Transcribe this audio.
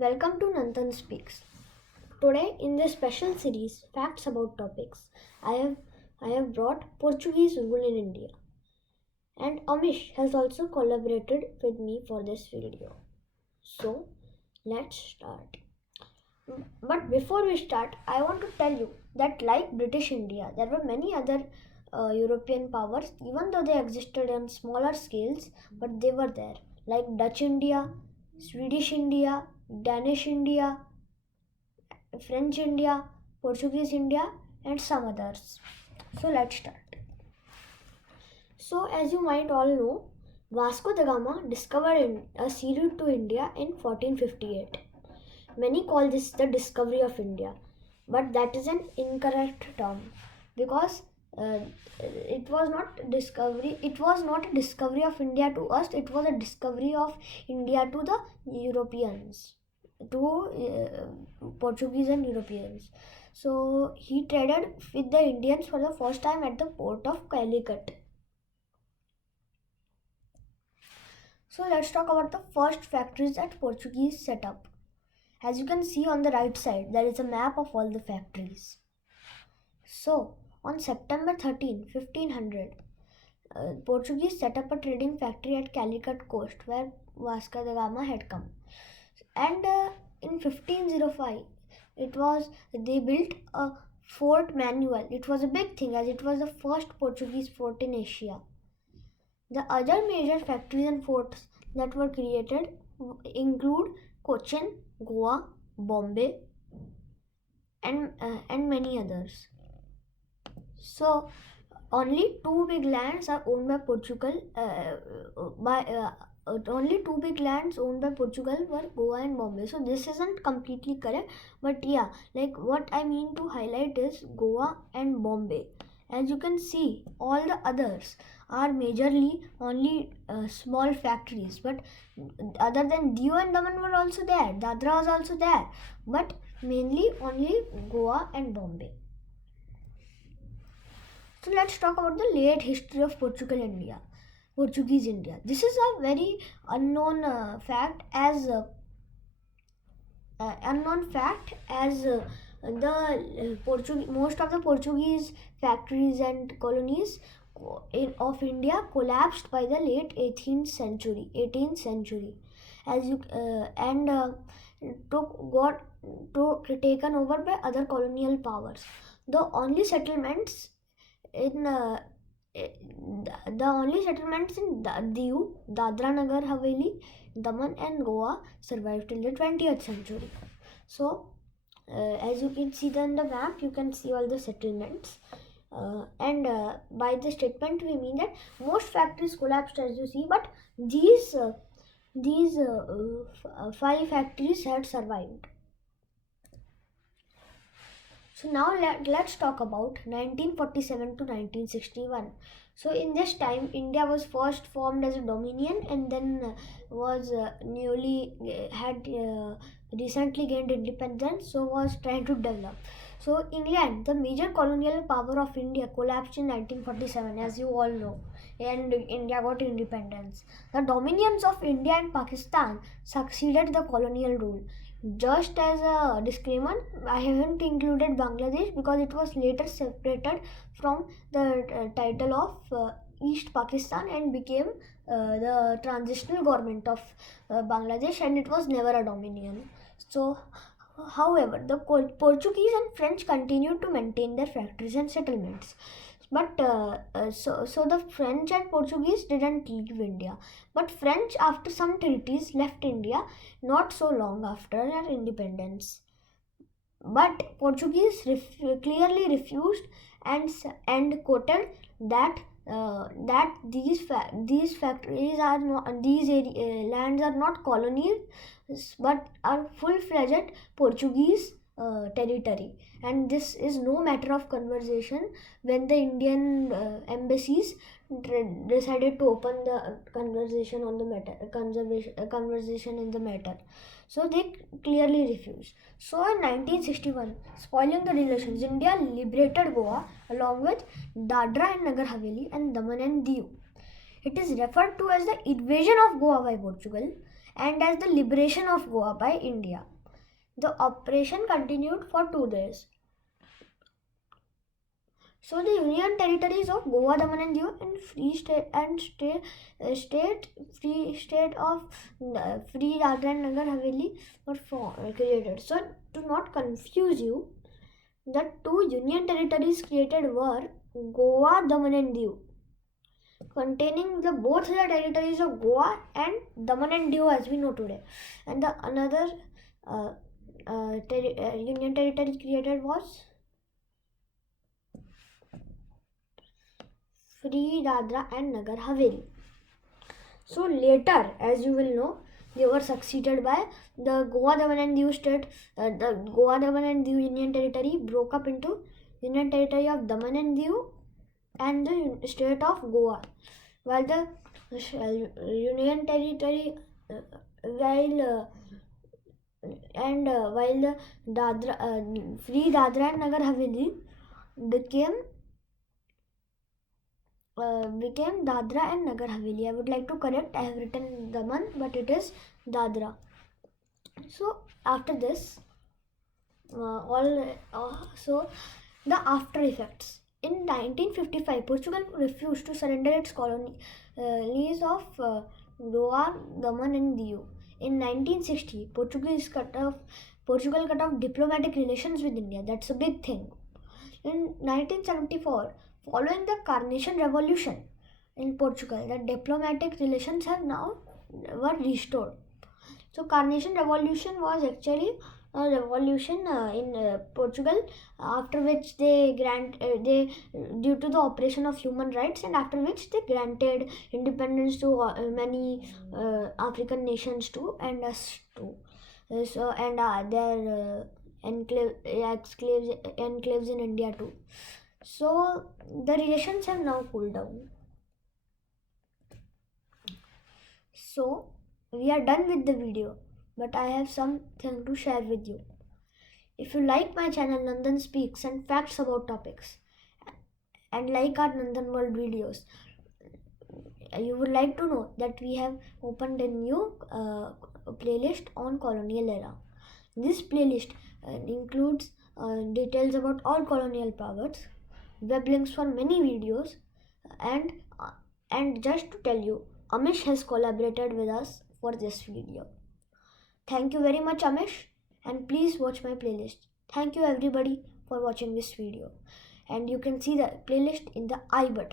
Welcome to Nandan Speaks. Today, in this special series, Facts About Topics, I have brought Portuguese rule in India, and Amish has also collaborated with me for this video. So, let's start. But before we start, I want to tell you that, like British India, there were many other European powers, even though they existed on smaller scales, but they were there, like Dutch India, Swedish India, Danish India, French India, Portuguese India, and some others. So let's start. So, as you might all know, Vasco da Gama discovered a sea route to India in 1458. Many call this the discovery of India, but that is an incorrect term because it was not discovery. It was not a discovery of India to us. It was a discovery of India to the Europeans, to Portuguese and Europeans. So he traded with the Indians for the first time at the port of Calicut. So let's talk about the first factories that Portuguese set up. As you can see on the right side, there is a map of all the factories. So on September 13, 1500, Portuguese set up a trading factory at Calicut coast where Vasco da Gama had come. And in 1505, they built a fort manual. It was a big thing as it was the first Portuguese fort in Asia. The other major factories and forts that were created include Cochin, Goa, Bombay, and many others. So only two big lands are owned by Portugal. Only two big lands owned by Portugal were Goa and Bombay. So this isn't completely correct, but yeah, like what I mean to highlight is Goa and Bombay. As you can see, all the others are majorly only small factories, but other than Diu and Daman were also there, Dadra was also there, but mainly only Goa and Bombay. So let's talk about the late history of Portuguese India. This is a very unknown fact as most of the Portuguese factories and colonies of India collapsed by the late 18th century, as you taken over by other colonial powers. The only settlements in Diu, Dadra Nagar Haveli, Daman and Goa survived till the 20th century. So, as you can see in the map, you can see all the settlements. By the statement, we mean that most factories collapsed, as you see, but these 5 factories had survived. So now let's talk about 1947 to 1961. So in this time, India was first formed as a dominion and then was recently gained independence, so was trying to develop. So England, the major colonial power of India, collapsed in 1947, as you all know, and India got independence. The dominions of India and Pakistan succeeded the colonial rule. Just as a disclaimer, I haven't included Bangladesh because it was later separated from the title of East Pakistan and became the transitional government of Bangladesh, and it was never a dominion. So, however, the Portuguese and French continued to maintain their factories and settlements. But so the French and Portuguese didn't leave India. But French, after some treaties, left India not so long after their independence. But Portuguese clearly refused and quoted that these factories are not, lands are not colonies but are full-fledged Portuguese territory, and this is no matter of conversation when the Indian embassies decided to open the conversation on the matter, conversation in the matter. So they clearly refused. So in 1961, spoiling the relations, India liberated Goa along with Dadra and Nagar Haveli and Daman and Diu. It is referred to as the invasion of Goa by Portugal, and as the liberation of Goa by India. The operation continued for 2 days. So the Union territories of Goa, Daman and Diu and Free State and Free State of Free Dadra and Nagar Haveli were created. So to not confuse you, the two Union territories created were Goa, Daman and Diu, containing both the territories of Goa and Daman and Diu as we know today, and the another Union territory created was Free Dadra and Nagar Haveli. So later, as you will know, they were succeeded by the Goa, Daman and Diu state. The Goa, Daman and Diu Union territory broke up into Union territory of Daman and Diu and the state of Goa, while the Union territory while the Free Dadra and Nagar Haveli became Dadra and Nagar Haveli. I would like to correct, I have written Daman, but it is Dadra. So after this, so the after effects. In 1955, Portugal refused to surrender its colonies of Goa, Daman and Diu. In 1960, Portugal cut off diplomatic relations with India. That's a big thing. In 1974, following the Carnation Revolution in Portugal, the diplomatic relations were restored. So Carnation Revolution was actually a revolution in Portugal, after which they due to the oppression of human rights, and after which they granted independence to many African nations too, and us too. So and their enclaves in India too. So the relations have now cooled down. So we are done with the video, but I have something to share with you. If you like my channel Nandan Speaks and facts about topics, and like our Nandan World videos, you would like to know that we have opened a new playlist on colonial era. This playlist includes details about all colonial powers, web links for many videos, and just to tell you, Amish has collaborated with us for this video. Thank you very much, Amish, and please watch my playlist. Thank you everybody for watching this video, and you can see the playlist in the I button.